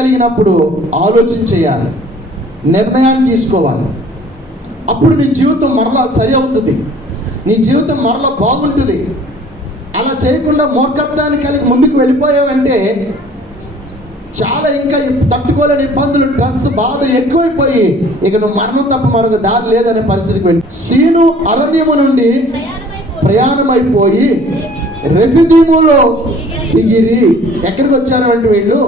కలిగినప్పుడు ఆలోచన చేయాలి, నిర్ణయాన్ని తీసుకోవాలి. అప్పుడు నీ జీవితం మరలా సరి అవుతుంది, నీ జీవితం మరలా బాగుంటుంది. అలా చేయకుండా మూర్ఖత్వాన్ని కలిగి ముందుకు వెళ్ళిపోయావంటే చాలా ఇంకా తట్టుకోలేని ఇబ్బందులు, స్ట్రెస్, బాధ ఎక్కువైపోయి ఇక నువ్వు మరణం తప్ప మరొక దారి లేదనే పరిస్థితికి వెళ్ళి సీను అరణ్యము నుండి ప్రయాణమైపోయి రెఫీదీములో దిగిరి. ఎక్కడికి వచ్చారు అంటే వీళ్ళు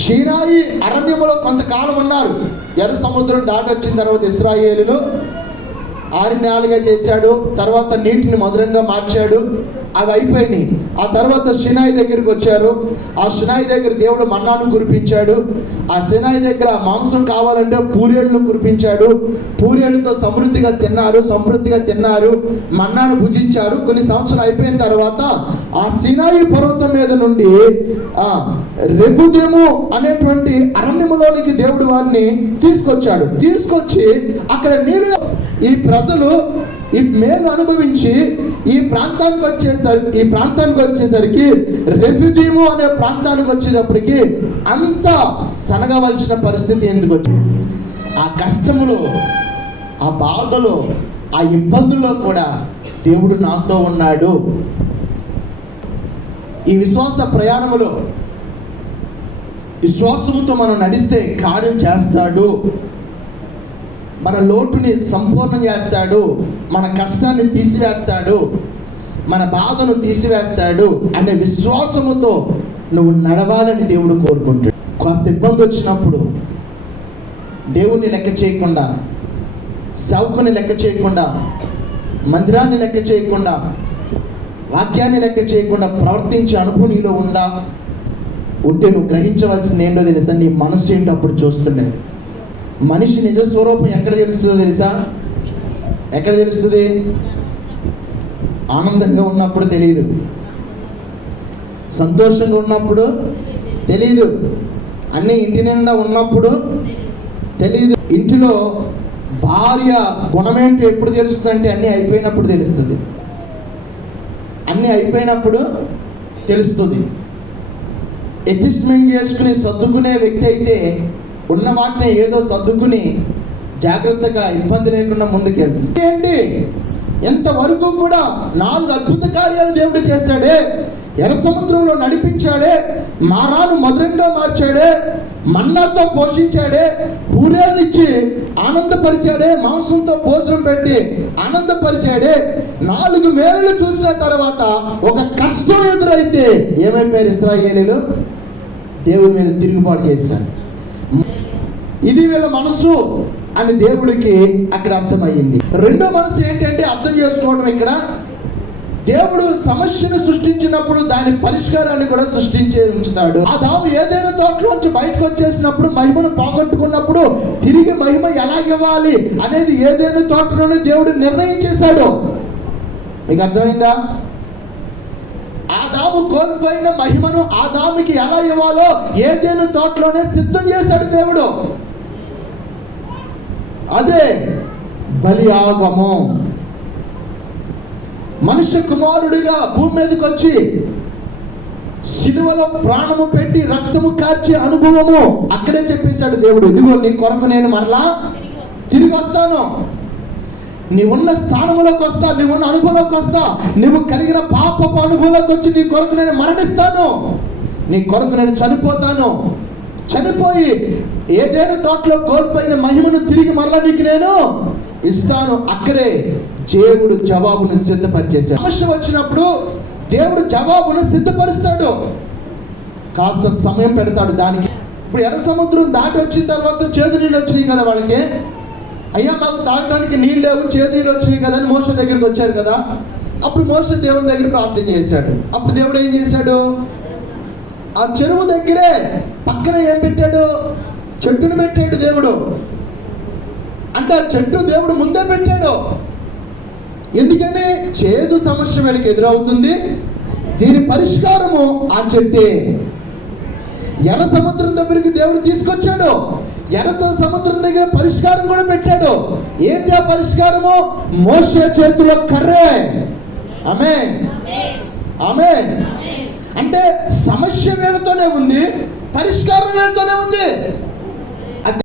సీనాయి అరణ్యములో కొంతకాలం ఉన్నారు. ఎర్ర సముద్రం దాటి వచ్చిన తర్వాత ఇశ్రాయేలులు ఆరిన్యాలుగా చేశాడు, తర్వాత నీటిని మధురంగా మార్చాడు, అవి అయిపోయినాయి. ఆ తర్వాత సినాయి దగ్గరికి వచ్చారు. ఆ సినాయి దగ్గర దేవుడు మన్నాను కురిపించాడు. ఆ సినాయి దగ్గర మాంసం కావాలంటే పూరేళ్లను కురిపించాడు. పూరేళ్లతో సమృద్ధిగా తిన్నారు, మన్నాను భుజించారు. కొన్ని సంవత్సరాలు అయిపోయిన తర్వాత ఆ సినాయి పర్వతం మీద నుండి రెఫీదీము అనేటువంటి అరణ్యములోనికి దేవుడు వారిని తీసుకొచ్చి అక్కడ నీళ్ళు ఈ ప్రజలు ఈ మేలు అనుభవించి ఈ ప్రాంతానికి వచ్చేసరికి రెఫీదీము అనే ప్రాంతానికి వచ్చేటప్పటికి అంత సనగవలసిన పరిస్థితి ఎందుకు వచ్చింది? ఆ కష్టములో, ఆ బాధలో, ఆ ఇబ్బందుల్లో కూడా దేవుడు నాతో ఉన్నాడు. ఈ విశ్వాస ప్రయాణములో విశ్వాసముతో మనం నడిస్తే కార్యం చేస్తాడు, మన లోటుని సంపూర్ణం చేస్తాడు, మన కష్టాన్ని తీసివేస్తాడు, మన బాధను తీసివేస్తాడు అనే విశ్వాసముతో నువ్వు నడవాలని దేవుడు కోరుకుంటాడు. కాస్త ఇబ్బంది వచ్చినప్పుడు దేవుణ్ణి లెక్క చేయకుండా, సేవకుని లెక్క చేయకుండా, మందిరాన్ని లెక్క చేయకుండా, వాక్యాన్ని లెక్క చేయకుండా ప్రవర్తించే అనుభవం నీలో ఉంటే నువ్వు గ్రహించవలసింది ఏంటో తెలుసా? నీ మనసు ఏంటో అప్పుడు చూస్తున్నాడు. మనిషి నిజ స్వరూపం ఎక్కడ తెలుస్తుందో తెలుసా? ఎక్కడ తెలుస్తుంది? ఆనందంగా ఉన్నప్పుడు తెలియదు, సంతోషంగా ఉన్నప్పుడు తెలియదు, అన్నీ ఇంటి నిండా ఉన్నప్పుడు తెలియదు. ఇంటిలో భార్య గుణమేంటో ఎప్పుడు తెలుస్తుంది అంటే అన్నీ అయిపోయినప్పుడు తెలుస్తుంది. అన్నీ అయిపోయినప్పుడు తెలుస్తుంది. అడ్జస్ట్మెంట్ చేసుకుని సర్దుకునే వ్యక్తి అయితే ఉన్న వాటిని ఏదో సర్దుకుని జాగ్రత్తగా ఇబ్బంది లేకుండా ముందుకెళ్తుంది. ఏంటి ఎంతవరకు కూడా 4 అద్భుత కార్యాలు దేవుడు చేశాడే. ఎర్ర సముద్రంలో నడిపించాడే, మారాను మధురంగా మార్చాడే, మన్నాతో పోషించాడే, పూరేళ్ళనిచ్చి ఆనందపరిచాడే, మాంసంతో భోజనం పెట్టి ఆనందపరిచాడే. 4 మేలులు చూసిన తర్వాత ఒక కష్టం ఎదురైతే ఏమైపోయారు ఇశ్రాయేలీయులు? దేవుని మీద తిరుగుబాటు చేశారు. ఇది వీళ్ళ మనసు అని దేవుడికి అక్కడ అర్థమయ్యింది. రెండో మనసు ఏంటంటే అర్థం చేసుకోవడం. ఇక్కడ దేవుడు సమస్యను సృష్టించినప్పుడు దాని పరిష్కారాన్ని కూడా ఉంచుతాడు. ఆదాము ఏదైనా తోటలోంచి బయటకు వచ్చేసినప్పుడు, మహిమను పోగొట్టుకున్నప్పుడు తిరిగి మహిమ ఎలా ఇవ్వాలి అనేది ఏదైనా తోటలోనే దేవుడు నిర్ణయించేశాడు. మీకు అర్థమైందా? ఆదాము కోల్పోయిన మహిమను ఆదాముకి ఎలా ఇవ్వాలో ఏదైనా తోటలోనే సిద్ధం చేశాడు దేవుడు. అదే బలియాగము. మనుష్య కుమారుడిగా భూమి మీదకి వచ్చి సిలువలో ప్రాణము పెట్టి రక్తము కార్చే అనుభవము అక్కడే చెప్పేశాడు దేవుడు. ఇదిగో నీ కొరకు నేను మరలా తిరిగి వస్తాను, నీవున్న స్థానంలోకి వస్తా, నీవున్న అనుభవంలోకి వస్తా, నువ్వు కలిగిన పాపపు అనుభవంలోకి వచ్చి నీ కొరకు నేను మరణిస్తాను, నీ కొరకు నేను చనిపోతాను. చనిపోయి ఏదైనా తోటలో కోల్పోయిన మహిమను తిరిగి మరలా నీకు నేను ఇస్తాను. అక్కడే దేవుడు జవాబును సిద్ధపరిచేశాడు. సమస్య వచ్చినప్పుడు దేవుడు జవాబును సిద్ధపరుస్తాడు, కాస్త సమయం పెడతాడు దానికి. ఇప్పుడు ఎర్ర సముద్రం దాటి వచ్చిన తర్వాత చేదు నీళ్ళు వచ్చినాయి కదా వాళ్ళకి. అయ్యా మాకు తాగడానికి నీళ్ళు లేవు, చేదు నీళ్ళు వచ్చినాయి కదా అని మోషే దగ్గరికి వచ్చారు కదా. అప్పుడు మోషే దేవుని దగ్గర ప్రార్థన చేశాడు. అప్పుడు దేవుడు ఏం చేశాడు? ఆ చెరువు దగ్గరే పక్కన ఏం పెట్టాడు? చెట్టును పెట్టాడు దేవుడు. అంటే ఆ చెట్టు దేవుడు ముందే పెట్టాడు. ఎందుకని? చేదు సమస్య వీళ్ళకి ఎదురవుతుంది, దీని పరిష్కారము ఆ చెట్టే. ఎర్ర సముద్రం దగ్గరికి దేవుడు తీసుకొచ్చాడు. ఎర్ర సముద్రం దగ్గర పరిష్కారం కూడా పెట్టాడు. ఏంటి ఆ పరిష్కారము? మోషే చేతిలో కర్రే. ఆమేన్, ఆమేన్. అంటే సమస్య వీళ్ళతోనే ఉంది, పరిష్కారం వీళ్ళతోనే ఉంది.